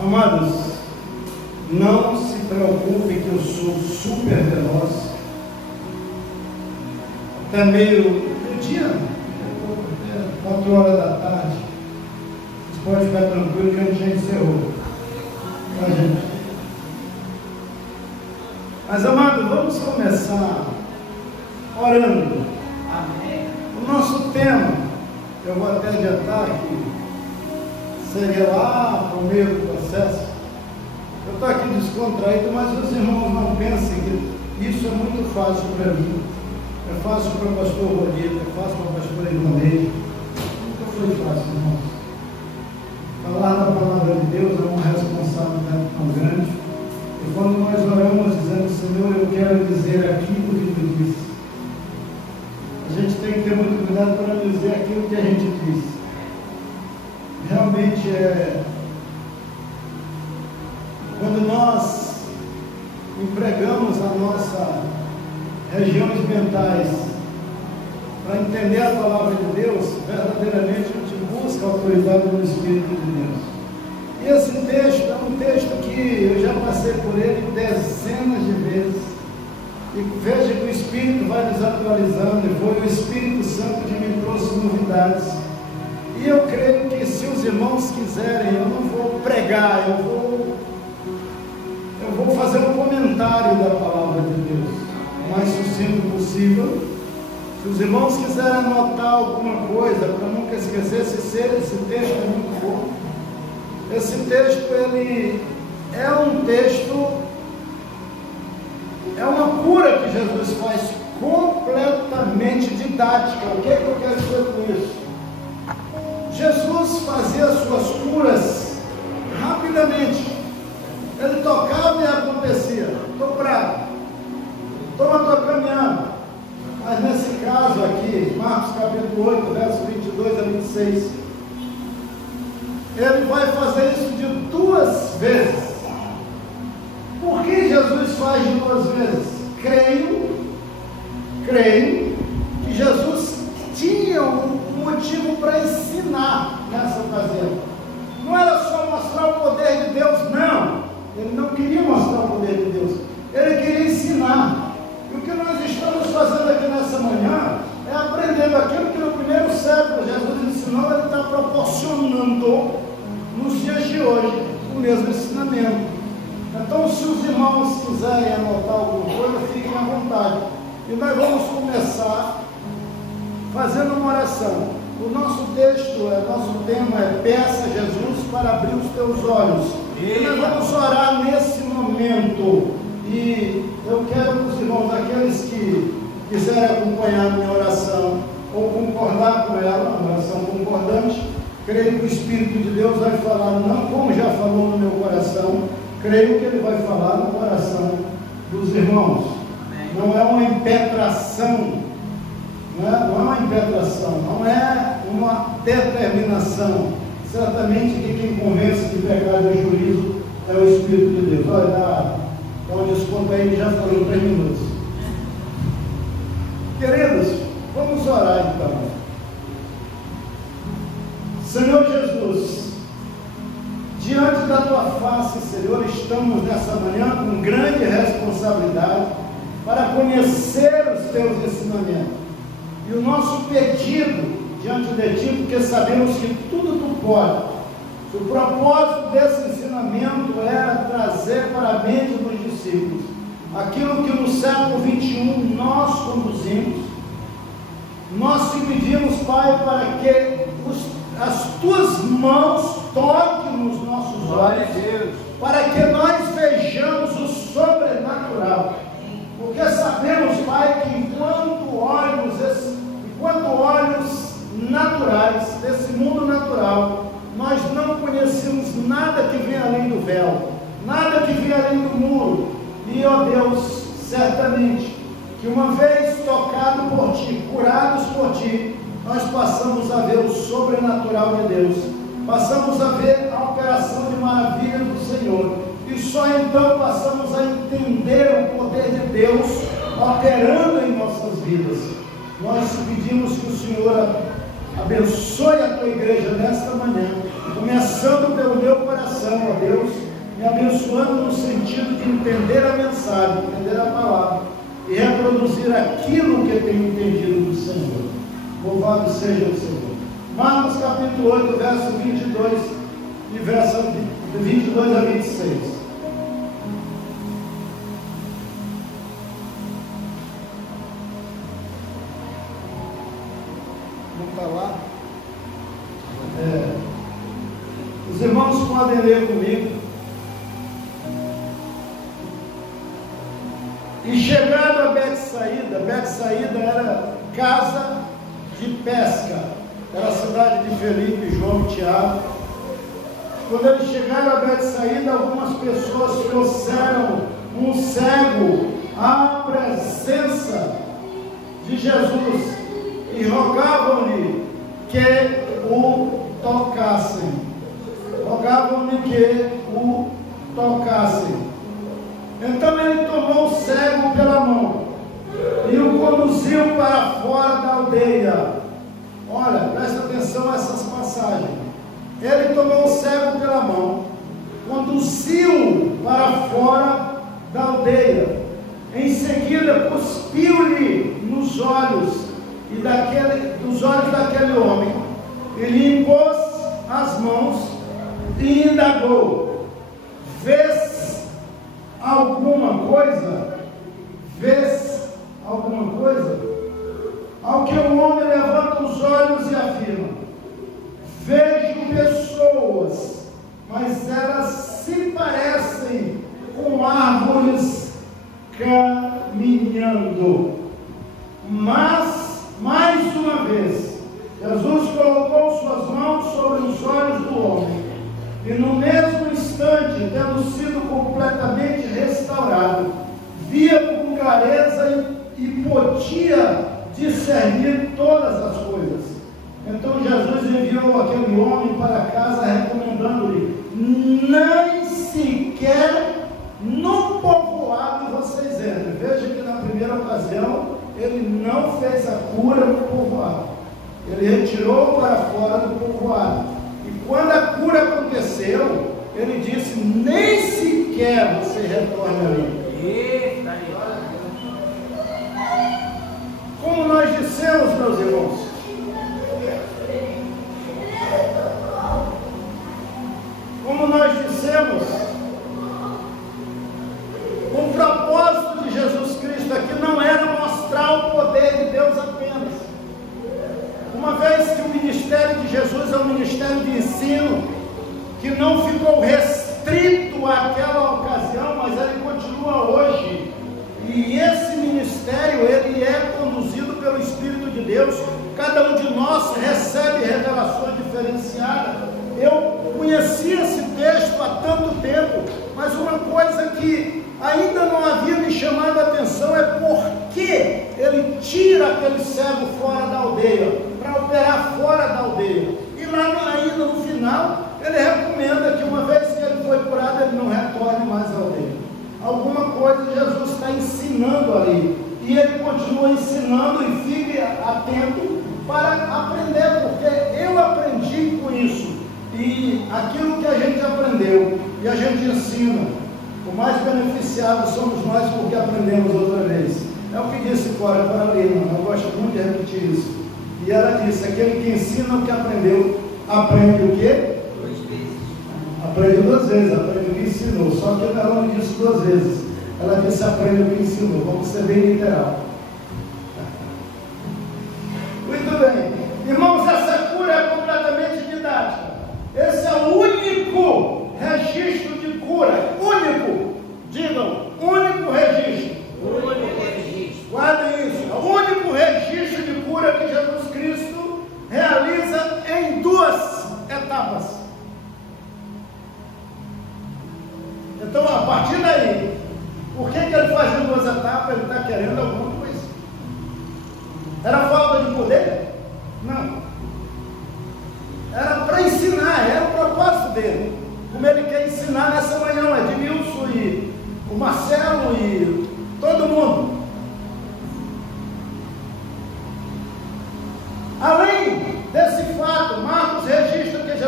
Amados, não se preocupem que eu sou super veloz. Até meio-dia, 4 horas da tarde, vocês podem ficar tranquilo que a gente já encerrou. Tá, gente? Mas, amados, vamos começar orando. Amém. O nosso tema, eu vou até adiantar aqui, seria lá para o meio do processo. Eu estou aqui descontraído, mas os irmãos não pensem que isso é muito fácil para mim. É fácil para o pastor Rodrigo, é fácil para a pastora Ivanei. Nunca foi fácil, irmãos. Falar da palavra de Deus é uma responsabilidade tão grande. E quando nós oramos dizendo, Senhor, eu quero dizer aquilo que tu disse, a gente tem que ter muito cuidado para dizer aquilo que a gente disse. Realmente quando nós empregamos a nossa regiões mentais para entender a palavra de Deus, verdadeiramente a gente busca a autoridade do Espírito de Deus. E esse texto é um texto que eu já passei por ele dezenas de vezes, e veja que o Espírito vai nos atualizando, e foi o Espírito Santo que me trouxe novidades. E eu creio que se os irmãos quiserem, eu não vou pregar, eu vou fazer um comentário da palavra de Deus, o mais sucinto possível. Se os irmãos quiserem anotar alguma coisa, para nunca esquecer, esse texto é muito bom. Esse texto, ele é um texto, é uma cura que Jesus faz completamente didática. O que é que eu quero dizer com isso? Jesus fazia as suas curas rapidamente. Ele tocava e acontecia. Estou bravo, estou caminhando. Mas nesse caso aqui, Marcos capítulo 8, verso 22 a 26, ele vai fazer isso de 2 vezes. Por que Jesus faz de 2 vezes? Creio que Jesus tinha um motivo para ensinar nessa ocasião. Não era só mostrar o poder de Deus, não. Ele não queria mostrar o poder de Deus, ele queria ensinar. E o que nós estamos fazendo aqui nessa manhã é aprendendo aquilo que no primeiro século Jesus ensinou. Ele está proporcionando nos dias de hoje o mesmo ensinamento. Então, se os irmãos quiserem anotar alguma coisa, fiquem à vontade. E nós vamos começar fazendo uma oração. O nosso tema é: peça a Jesus para abrir os teus olhos. E nós vamos orar nesse momento. E eu quero que os irmãos, aqueles que quiserem acompanhar a minha oração ou concordar com ela, uma oração concordante, creio que o Espírito de Deus vai falar, não como já falou no meu coração, creio que ele vai falar no coração dos irmãos. Não é uma impetração, não é uma impetração, não é uma determinação. Certamente que quem convence de pecado e juízo é o Espírito de Deus. Olha, dá um desconto aí, ele já falou 3 minutos. Queridos, vamos orar então. Senhor Jesus, diante da tua face, Senhor, estamos nessa manhã com grande responsabilidade para conhecer os teus ensinamentos. E o nosso pedido diante de ti, porque sabemos que tudo tu pode. O propósito desse ensinamento era trazer para a mente dos discípulos aquilo que no século 21 nós conduzimos. Nós te pedimos, Pai, para que as tuas mãos toquem nos nossos olhos, para que nós vejamos o sobrenatural. Porque sabemos, Pai, que enquanto olhos naturais, desse mundo natural, nós não conhecemos nada que vem além do véu, nada que vem além do muro. E, ó Deus, certamente que uma vez tocado por ti, curados por ti, nós passamos a ver o sobrenatural de Deus, passamos a ver a operação de maravilha do Senhor, e só então passamos a entender o poder de Deus operando em nossas vidas. nós pedimos que o Senhor abençoe a tua igreja nesta manhã, começando pelo meu coração, ó Deus, me abençoando no sentido de entender a mensagem, entender a palavra e reproduzir aquilo que eu tenho entendido do Senhor. Louvado seja o Senhor. Marcos capítulo 8, verso 22 e verso 22 a 26. Lá. Os irmãos podem ler comigo. E chegaram a Betsaída. Betsaída era casa de pesca, era a cidade de Felipe, João e Tiago. Quando eles chegaram a Betsaída, algumas pessoas trouxeram um cego à presença de Jesus e rogavam-lhe que o tocassem. Rogavam-lhe que o tocassem. Então ele tomou o cego pela mão e o conduziu para fora da aldeia. Olha, presta atenção a essas passagens. Ele tomou o cego pela mão, conduziu para fora da aldeia. Em seguida, cuspiu-lhe nos olhos dos olhos daquele homem, e lhe impôs as mãos e indagou: vês alguma coisa? Vês alguma coisa? Ao que o homem levanta os olhos e afirma: vejo pessoas, mas elas se parecem com árvores caminhando. Mas mais uma vez, Jesus colocou suas mãos sobre os olhos do homem, e no mesmo instante, tendo sido completamente restaurado, via com clareza e podia discernir todas as coisas. Então Jesus enviou aquele homem para casa, recomendando-lhe: nem sequer no povoado vocês entrem. Veja que na primeira ocasião ele não fez a cura no povoado, ele retirou para fora do povoado, e quando a cura aconteceu, ele disse: nem sequer você retorne ali. Como nós dissemos, meus irmãos, o propósito de Jesus Cristo aqui não era mostrar o poder de Deus apenas. Uma vez que o ministério de Jesus é um ministério de ensino, que não ficou restrito àquela ocasião, mas ele continua hoje. E esse ministério, ele é conduzido pelo Espírito de Deus. Cada um de nós recebe revelações diferenciadas. Eu conheci esse texto há tanto tempo, mas uma coisa que ainda não havia me chamado a atenção é por que ele tira aquele cego fora da aldeia, para operar fora da aldeia. E lá ainda no final, ele recomenda que uma vez que ele foi curado, ele não retorne mais à aldeia. Alguma coisa Jesus está ensinando ali, e ele continua ensinando, e fique atento para aprender, porque eu aprendi com isso. E aquilo que a gente aprendeu e a gente ensina, o mais beneficiado somos nós porque aprendemos outra vez. É o que disse Cora Lima, eu gosto muito de repetir isso. E ela disse: aquele que ensina o que aprendeu, aprende o quê? Aprende duas vezes, aprende o que ensinou. Só que ela não disse duas vezes, ela disse: aprende o que ensinou. Vamos ser bem literal. Muito bem, irmãos, essa cura é completamente didática. Esse é o único registro de cura. Único. Digam, único registro. Único registro. Guardem isso. É o único registro de cura que Jesus Cristo realiza em duas etapas. Então, a partir daí, por que ele faz em duas etapas? Ele está querendo alguma coisa.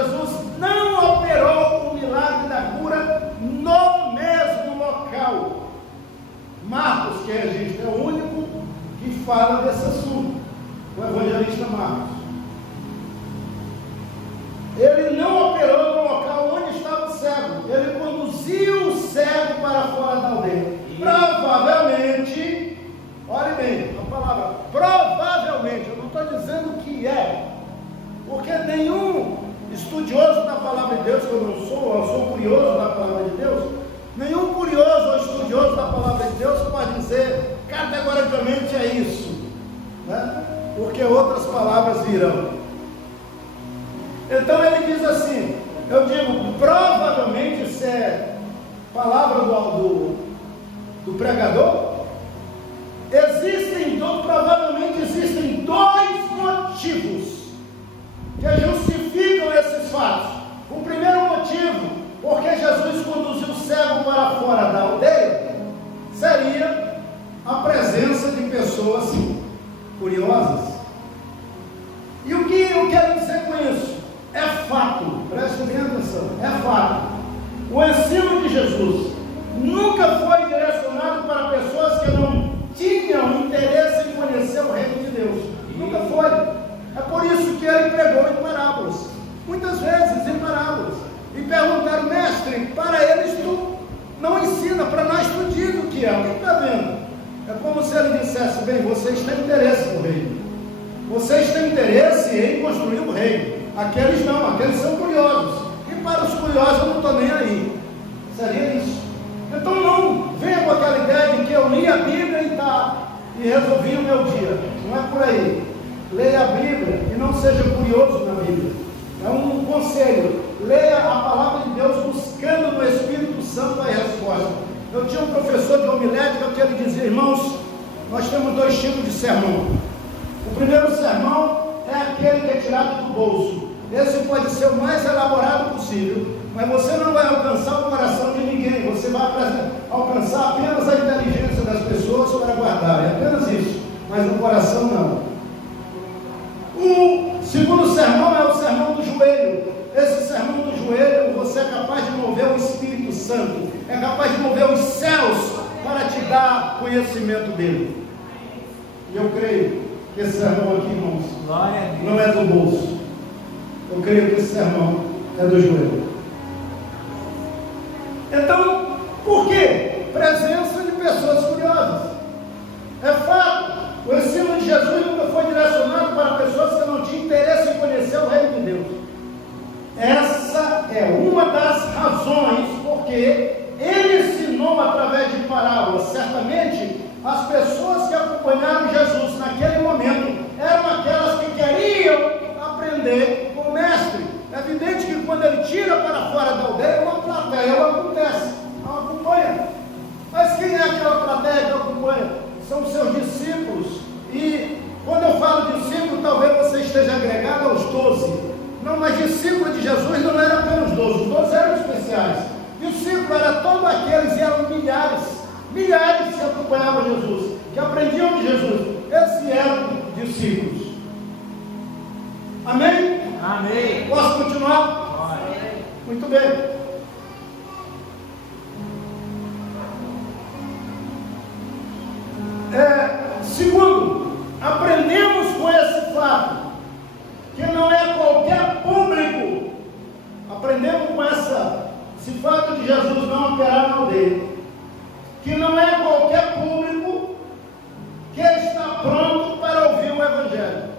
Jesus não operou o milagre da cura no mesmo local. Marcos, que é registro, é o único que fala desse assunto, o evangelista Marcos. Ele não operou no local onde estava o cego, ele conduziu o cego para fora da aldeia. Provavelmente, olhe bem, a palavra provavelmente, eu não estou dizendo que é, porque nenhum estudioso da palavra de Deus, que eu sou curioso da palavra de Deus, nenhum curioso ou estudioso da palavra de Deus pode dizer categoricamente é isso, né? Porque outras palavras virão. Então ele diz assim, eu digo, provavelmente isso é palavra do pregador. Provavelmente existem dois motivos que justificam esses fatos. O primeiro motivo, porque Jesus conduziu o cego para fora da aldeia, seria a presença de pessoas curiosas. E o que eu quero dizer com isso? É fato, preste bem atenção, é fato. O ensino de Jesus nunca foi direcionado para pessoas que não tinham interesse em conhecer o reino de Deus. Nunca foi. É por isso que ele pregou em parábolas, muitas vezes em parábolas. E perguntaram, mestre, para eles tu não ensina, para nós tu diz o que é. O que está vendo? É como se ele dissesse, bem, vocês têm interesse no reino. Vocês têm interesse em construir o reino. Aqueles não, aqueles são curiosos. E para os curiosos eu não estou nem aí. Seria isso. Então não venha com aquela ideia de que eu li a Bíblia e resolvi o meu dia. Não é por aí. Leia a Bíblia e não seja curioso na Bíblia. É um conselho. Leia a palavra de Deus buscando no Espírito Santo a resposta. Eu tinha um professor de homilética que ele dizia, irmãos, nós temos dois tipos de sermão. O primeiro sermão é aquele que é tirado do bolso. Esse pode ser o mais elaborado possível, mas você não vai alcançar o coração de ninguém. Você vai alcançar apenas a inteligência das pessoas para guardar. É apenas isso, mas o coração não. O segundo sermão é o sermão do joelho. Esse sermão do joelho, você é capaz de mover o Espírito Santo, é capaz de mover os céus para te dar conhecimento dele. E eu creio que esse sermão aqui, irmãos, não é do bolso. Eu creio que esse sermão é do joelho. Então, por quê? Presença de pessoas curiosas. É fato, o ensino de Jesus nunca foi direcionado para pessoas que não tinham interesse em conhecer o reino de Deus. Essa é uma das razões porque ele ensinou através de parábolas. Certamente, as pessoas que acompanharam Jesus naquele momento eram aquelas que queriam aprender com o mestre. É evidente que quando ele tira para fora da aldeia, uma plateia acontece, não acompanha. Mas quem é aquela plateia que acompanha? São os seus discípulos. E quando eu falo discípulo, talvez você esteja agregado aos 12. Não, mas discípulo de Jesus não eram apenas 12, os 12 eram especiais. Discípulo era todos aqueles, e eram milhares que acompanhavam Jesus, que aprendiam de Jesus. Esses eram discípulos. Amém? Amém. Posso continuar? Amém. Muito bem. Segundo, aprendemos com esse fato que não é qualquer público. Aprendemos com esse fato de Jesus não operar na aldeia, que não é qualquer público que está pronto para ouvir o Evangelho.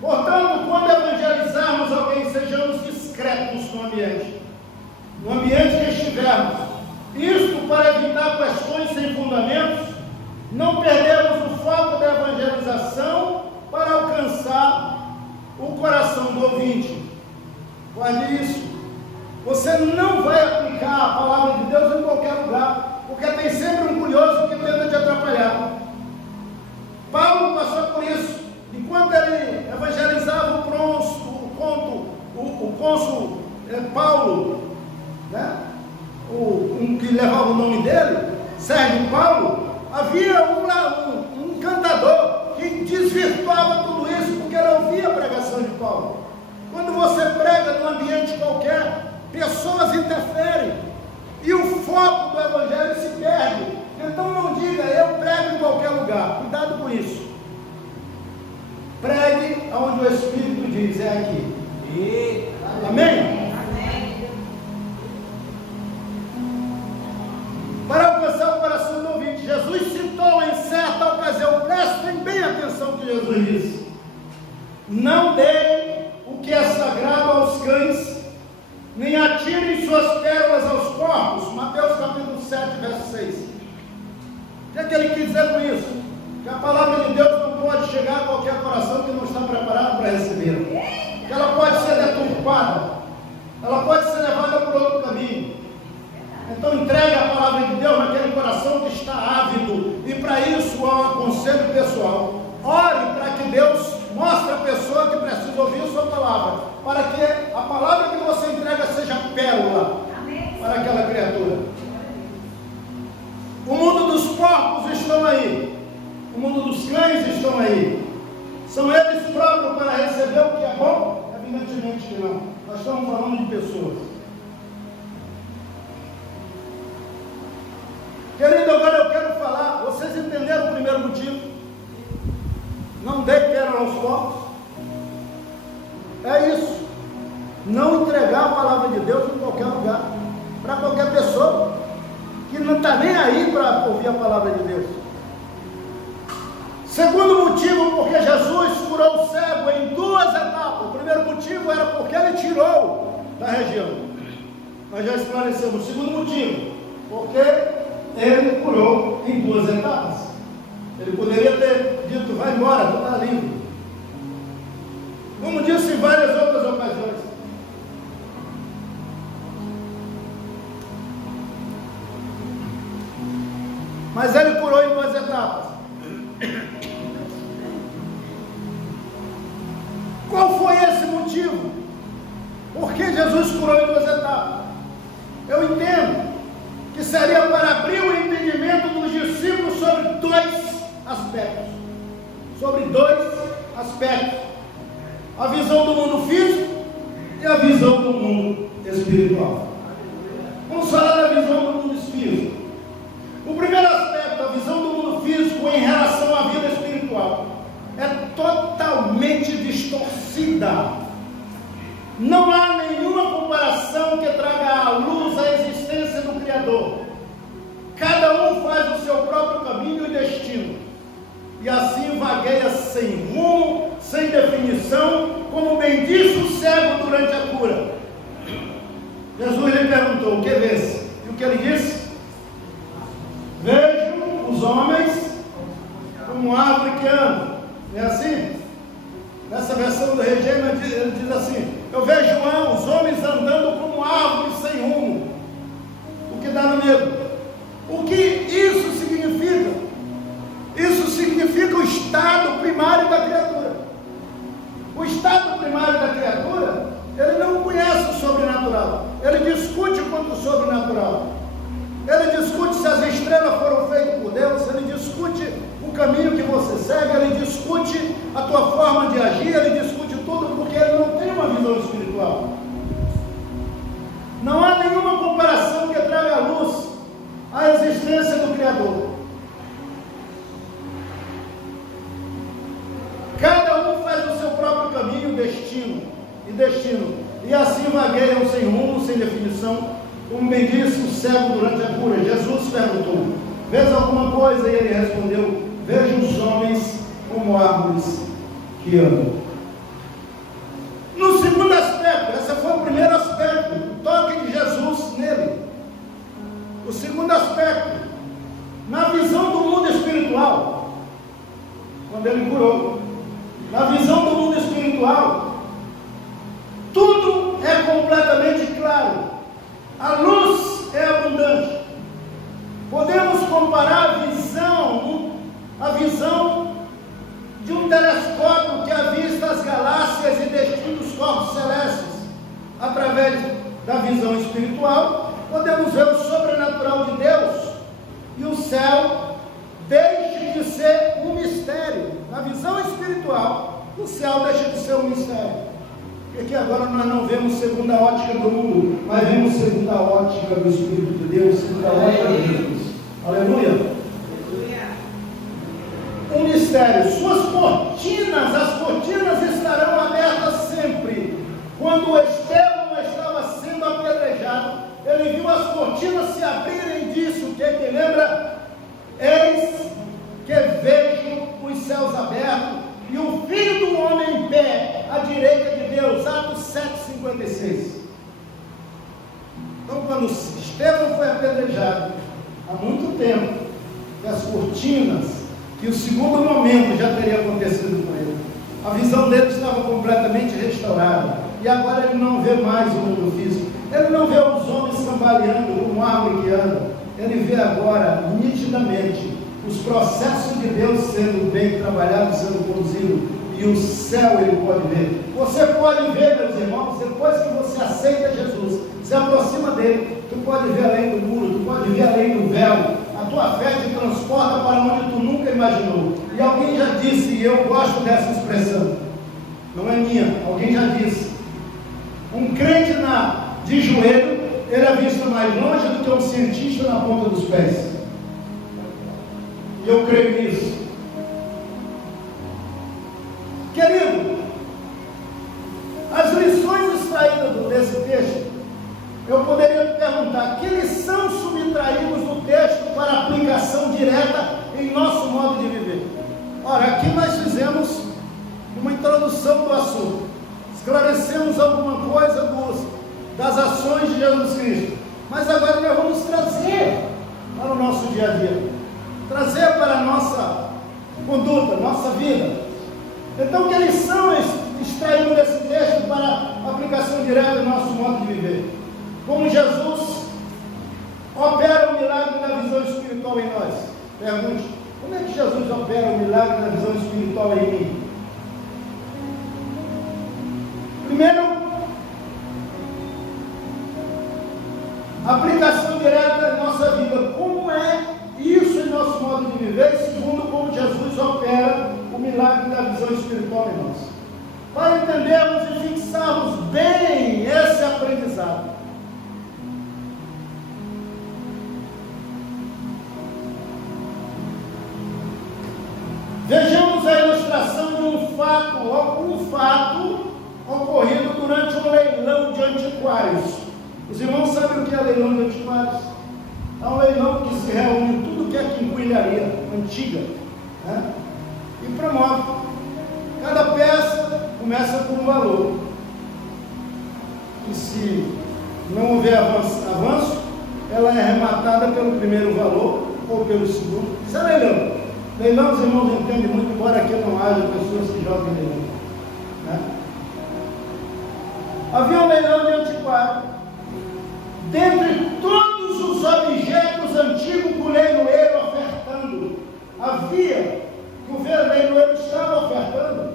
Portanto, quando evangelizarmos alguém, sejamos discretos no ambiente que estivermos. Isto para evitar questões sem fundamentos, não perdermos o foco da evangelização para alcançar o coração do ouvinte. Guarde isso. Você não vai aplicar a palavra de Deus em qualquer lugar, porque tem sempre um curioso que tenta te atrapalhar. Paulo passou por isso. Enquanto ele evangelizava o cônsul Paulo, né? Um que levava o nome dele, Sérgio Paulo, havia um cantador que desvirtuava tudo isso, porque ele ouvia a pregação de Paulo. Quando você prega prega num ambiente qualquer, pessoas interferem e o foco do Evangelho se perde. Então não diga, eu prego em qualquer lugar. Cuidado com isso. Pregue onde o Espírito diz, é aqui. Amém? Para alcançar o coração do ouvinte, Jesus citou em certa ocasião, prestem bem atenção no que Jesus disse: não deem o que é sagrado aos cães, nem atirem suas pérolas aos porcos. Mateus capítulo 7, verso 6. O que é que ele quis dizer com isso? Que a palavra de Deus não pode chegar a qualquer coração que não está preparado para recebê-la. Que ela pode ser deturpada, ela pode ser levada por outro caminho. Então entregue a palavra de Deus naquele coração que está ávido. E para isso há um aconselho pessoal. Ore para que Deus mostre a pessoa que precisa ouvir a sua palavra, para que a palavra que você entrega seja pérola para aquela criatura. O mundo dos porcos estão aí, o mundo dos cães estão aí. São eles próprios para receber o que é bom? Evidentemente que não. Nós estamos falando de pessoas. Querido, agora eu quero falar. Vocês entenderam o primeiro motivo? Não dê pérola aos porcos. É isso. Não entregar a palavra de Deus em qualquer lugar, para qualquer pessoa que não está nem aí para ouvir a palavra de Deus. Segundo motivo, porque Jesus curou o cego em duas etapas. O primeiro motivo era porque ele tirou da região. Nós já esclarecemos. O segundo motivo, porque ele curou em duas etapas. Ele poderia ter dito, vai embora, tu está livre. Como disse em várias outras ocasiões. Mas ele curou em duas etapas. Qual foi esse motivo? Por que Jesus curou em duas etapas? Eu entendo que seria para abrir o entendimento dos discípulos sobre dois aspectos. Sobre dois aspectos: a visão do mundo físico e a visão do mundo espiritual. Vamos falar da visão do mundo físico. O primeiro aspecto, a visão do mundo físico em relação à vida espiritual, é totalmente distorcida. Não há nenhuma comparação que traga à luz a existência do Criador. Cada um faz o seu próprio caminho e destino, e assim vagueia sem rumo, sem definição, como bem disse o cego durante a cura. Jesus lhe perguntou, o que vês? E o que ele disse? Vejo os homens como árvore que anda. É assim? Nessa versão do Regina ele diz assim: eu vejo os homens andando como árvores sem rumo. O que dá no medo? O que isso significa? Isso significa o estado primário da criatura. O estado primário da criatura, ele não conhece o sobrenatural. Ele discute quanto o sobrenatural. Ele discute se as estrelas foram feitas por Deus. Ele discute o caminho que você segue. Ele discute a tua forma de agir. Ele discute tudo porque ele não tem uma visão espiritual. Não há nenhuma comparação que traga à luz a existência do Criador. Cada um faz o seu próprio caminho, destino, e assim vagueiam sem rumo, sem definição, como bem disse o cego durante a cura. Jesus perguntou, vês alguma coisa? E ele respondeu, vejo os homens como árvores que andam. No segundo aspecto, esse foi o primeiro aspecto, o toque de Jesus nele. O segundo aspecto, na visão do mundo espiritual, quando ele curou, na visão do mundo espiritual, tudo é completamente claro, a luz é abundante. Podemos comparar a visão de um telescópio que avista as galáxias e distintos corpos celestes. Através da visão espiritual, podemos ver o sobrenatural de Deus, e o céu deixa de ser um mistério. Na visão espiritual, o céu deixa de ser um mistério. Porque agora nós não vemos segundo a ótica do mundo, mas vemos segundo a ótica do Espírito de Deus, segundo a ótica de Jesus. Aleluia. Um mistério, suas cortinas, as cortinas estarão abertas sempre. Quando Estevão estava sendo apedrejado, ele viu as cortinas se abrirem e disse o que lembra? Eis que vejo os céus abertos e o Filho do Homem em pé à direita de Deus. Atos 7,56. Então, quando Estevão foi apedrejado, há muito tempo, que as cortinas, que o segundo momento já teria acontecido com ele, a visão dele estava completamente restaurada, e agora ele não vê mais o mundo físico, ele não vê os homens cambaleando como árvore que anda, ele vê agora nitidamente os processos de Deus sendo bem trabalhados, sendo conduzidos, e o céu ele pode ver. Você pode ver, meus irmãos, depois que você aceita Jesus, se aproxima dele, tu pode ver além do muro, tu pode ver além do véu. A tua fé te transporta para onde tu nunca imaginou. E alguém já disse, e eu gosto dessa expressão, não é minha, alguém já disse: um crente de joelho, ele é visto mais longe do que um cientista na ponta dos pés. E eu creio nisso. Querido, as lições extraídas desse texto, eu poderia te perguntar: que lição subtraímos do texto para aplicação direta em nosso modo de viver? Ora, aqui nós fizemos uma introdução do assunto, esclarecemos alguma coisa das ações de Jesus Cristo, mas agora nós vamos trazer para o nosso dia a dia, trazer para a nossa conduta, nossa vida. Então, que lição extraímos desse texto para aplicação direta em nosso modo de viver? Como Jesus opera o milagre da visão espiritual em nós? Pergunte: como é que Jesus opera o milagre da visão espiritual em mim? Primeiro, aplicação direta em nossa vida. Como é isso em nosso modo de viver? E segundo, como Jesus opera o milagre da visão espiritual em nós. Para entendermos e fixarmos bem esse aprendizado, vejamos a ilustração de algum fato ocorrido durante um leilão de antiquários. Os irmãos sabem o que é leilão de antiquários? É um leilão que se reúne tudo que é quinquilharia antiga, né? E promove. Cada peça começa com um valor. E se não houver avanço, ela é arrematada pelo primeiro valor ou pelo segundo. Isso é leilão. Leilão, os irmãos entendem muito, embora aqui não haja pessoas que jogam leilão, né? Havia um leilão de antiquário. Dentre todos os objetos antigos que o leiloeiro ofertando, havia, que o leiloeiro estava ofertando,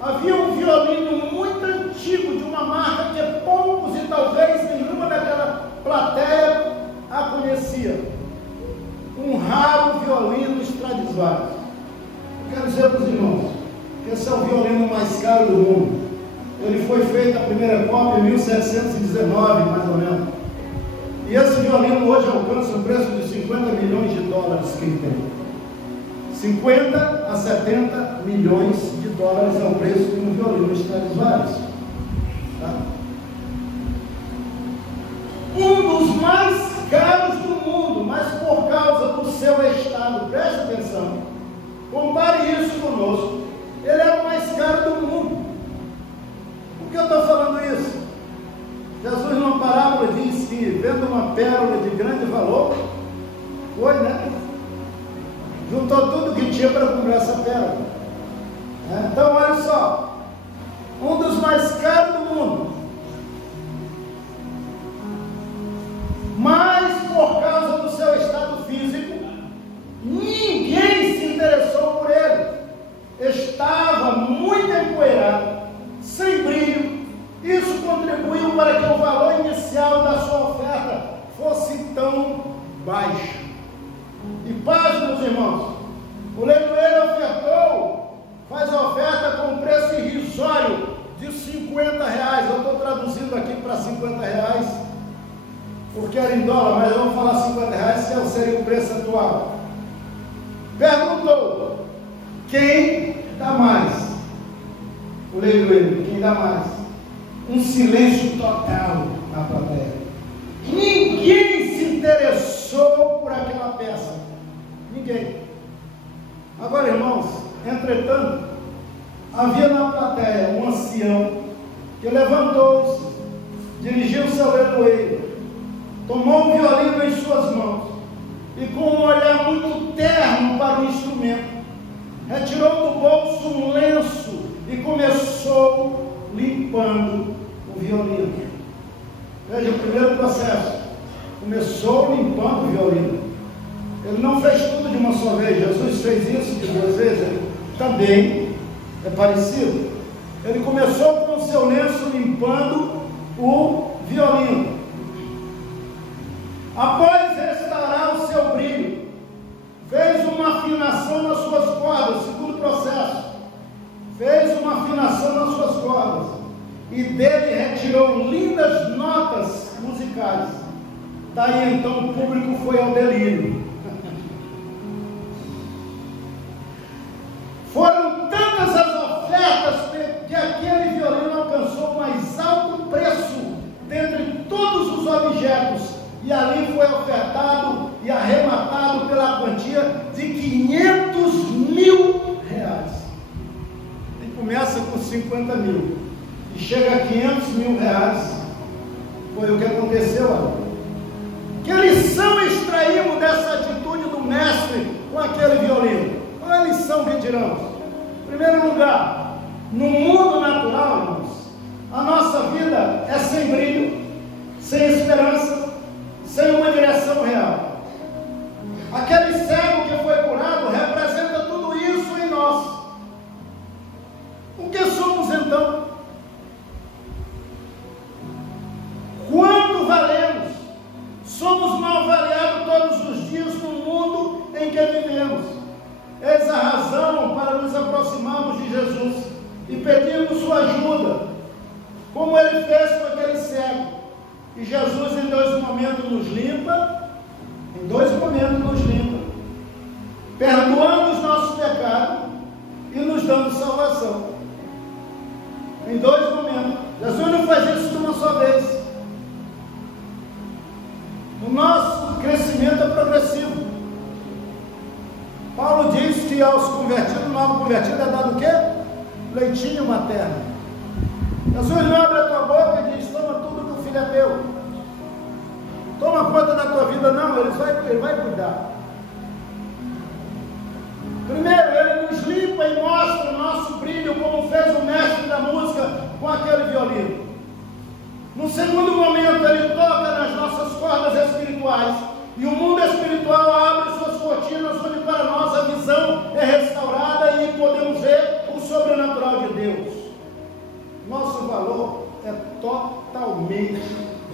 havia um violino muito antigo, de uma marca que poucos e talvez nenhuma daquela plateia a conhecia. Um raro violino Stradivarius. Eu quero dizer para os irmãos que esse é o violino mais caro do mundo. Ele foi feito a primeira cópia em 1719, mais ou menos. E esse violino hoje alcança o preço de 50 milhões de dólares que ele tem. 50 a 70 milhões de dólares é o preço de um violino Stradivarius. Tá? Um dos mais caros do mundo, mas por causa do seu estado, preste atenção, compare isso conosco, ele é o mais caro do mundo. Por que eu estou falando isso? Jesus, numa parábola, diz que vendo uma pérola de grande valor, foi, né? Juntou tudo que tinha para comprar essa pérola. Então, olha só, um dos mais caros do mundo, mas por causa do seu estado físico, ninguém se interessou por ele. Estava muito empoeirado, sem brilho. Isso contribuiu para que o valor inicial da sua oferta fosse tão baixo. E paz, meus irmãos, o leiloeiro faz a oferta com um preço irrisório de 50 para 50 reais, porque era em dólar, mas eu vou falar 50 reais, que seria o preço atual. Perguntou: quem dá mais? O leiloeiro, quem dá mais? Um silêncio total na plateia. Ninguém se interessou por aquela peça. Ninguém. Agora, irmãos, entretanto, havia na plateia um ancião que levantou-se, dirigiu-se ao leiloeiro, tomou o violino em suas mãos e, com um olhar muito terno para o instrumento, retirou do bolso um lenço e começou limpando o violino. Veja o primeiro processo: começou limpando o violino. Ele não fez tudo de uma só vez. Jesus fez isso de 2 vezes. Ele também é parecido. Ele começou com o seu lenço limpando o violino. Após restaurar o seu brilho, fez uma afinação nas suas cordas. Segundo processo, fez uma afinação nas suas cordas e dele retirou lindas notas musicais. Daí então o público foi ao delírio. Foram tantas as ofertas que aquele violino alcançou o mais alto preço dentre todos os objetos, e ali foi ofertado e arrematado pela quantia de 500 mil reais. E começa com 50 mil e chega a 500 mil reais. Foi o que aconteceu ali. Que lição extraímos dessa atitude do mestre com aquele violino? Qual é a lição que tiramos? Em primeiro lugar, no mundo natural, irmãos, a nossa vida é sem brilho, sem esperança, sem uma direção real. Aquele cego que foi curado representa tudo isso em nós. O que somos então? Quanto valemos? Somos mal avaliados todos os dias no mundo em que vivemos. Eis a razão para nos aproximarmos de Jesus e pedirmos sua ajuda, como ele fez com aquele cego. E Jesus em 2 momentos nos limpa, perdoando os nossos pecados e nos dando salvação. Em 2 momentos. Jesus não faz isso de uma só vez. O nosso crescimento é progressivo. Paulo diz que aos convertidos, novo convertido é dado o quê? Leitinho materno. Jesus não abre a tua boca e diz: toma tudo que o filho é teu, toma conta da tua vida. Não, ele vai cuidar. Primeiro, ele nos limpa e mostra o nosso brilho, como fez o mestre da música com aquele violino. No segundo momento, ele toca nas nossas cordas espirituais, e o mundo espiritual abre suas cortinas, onde para nós a visão é restaurada e podemos ver o sobrenatural de Deus. Nosso valor é totalmente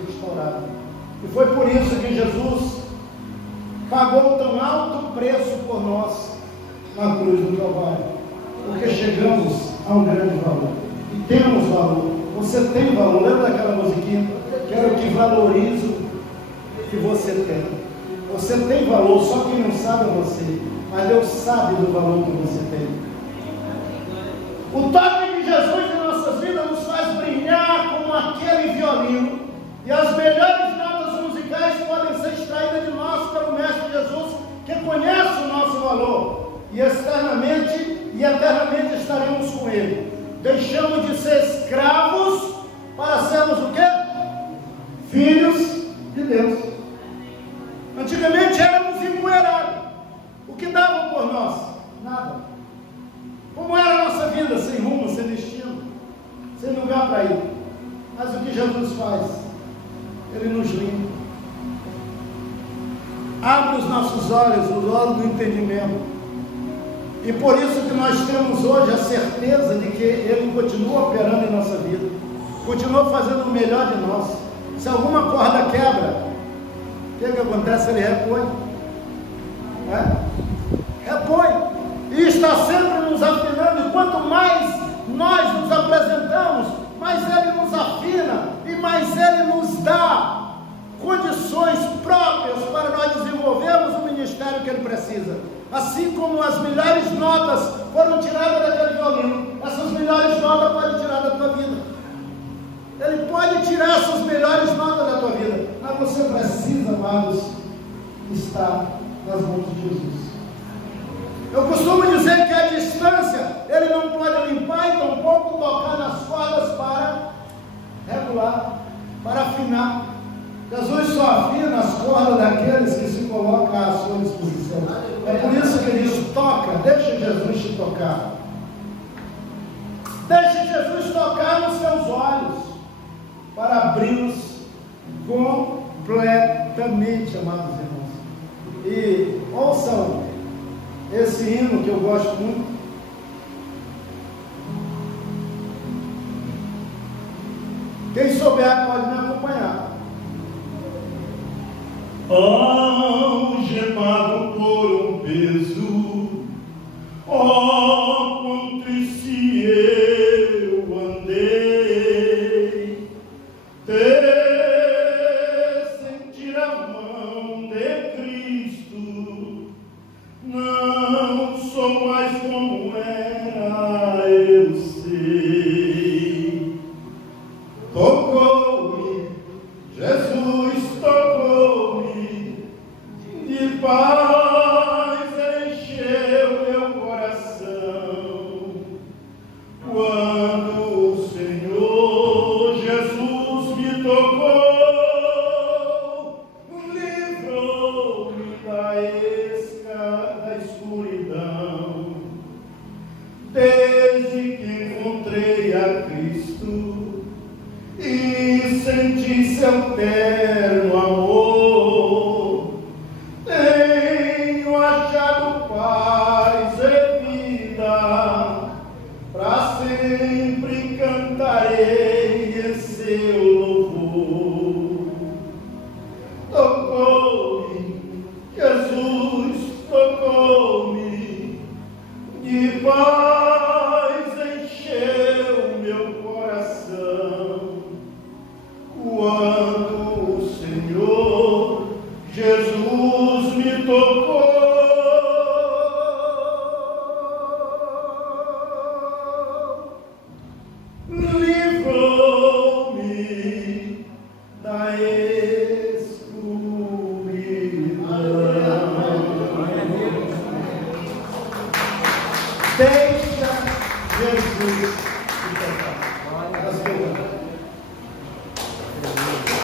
restaurado. E foi por isso que Jesus pagou tão alto preço por nós na cruz do Calvário, porque chegamos a um grande valor e temos valor. Você tem valor. Lembra daquela musiquinha? Quero que valorize o que você tem. Você tem valor, só quem não sabe é você, mas Deus sabe do valor que você tem. O toque de Jesus em nossas vidas nos faz brilhar como aquele violino, e as melhores notas musicais podem ser extraídas de nós pelo Mestre Jesus, que conhece o nosso valor, e eternamente estaremos com Ele. Deixamos de ser escravos para sermos o quê? Filhos de Deus. Antigamente éramos empoeirados. O que davam por nós? Nada. Como era a nossa vida? Sem rumo, sem destino, sem lugar para ir. Mas o que Jesus faz? Ele nos limpa, abre os nossos olhos, os olhos do entendimento. E por isso que nós temos hoje a certeza de que Ele continua operando em nossa vida, continua fazendo o melhor de nós. Se alguma corda quebra, o que acontece? Ele repõe. Repõe. E está sempre nos afinando. E quanto mais nós nos apresentamos, mais Ele nos afina e mais Ele nos dá condições próprias para nós desenvolvermos o ministério que Ele precisa. Assim como as melhores notas foram tiradas daquele violino, essas melhores notas pode tirar da tua vida. Ele pode tirar essas melhores notas da tua vida, mas você precisa, amados, estar nas mãos de Jesus. Eu costumo dizer que a distância Ele não pode limpar e tampouco tocar nas cordas para regular, para afinar. Jesus só afina as cordas daqueles que se colocam à sua disposição. É por isso que Ele diz: toca, deixa Jesus te tocar. Deixa Jesus tocar nos seus olhos, para abri-los completamente, amados irmãos. E ouçam esse hino que eu gosto muito. Quem souber pode me acompanhar. Algemado por um peso, quão triste eu andei, sentir a mão de Cristo, não sou mais como era, eu sei. Tocou-me, Jesus tocou-me, de paz encheu meu coração, quando o Senhor Jesus me tocou, livrou-me da escuridão. Desde que encontrei a Cristo e senti seu terno amor, tenho achado paz e vida, para sempre cantarei em seu louvor. Tocou-me, Jesus tocou-me, de paz encheu meu coração, quando o Senhor Jesus me tocou, livrou-me da escuridão. Deixa Jesus te tocar.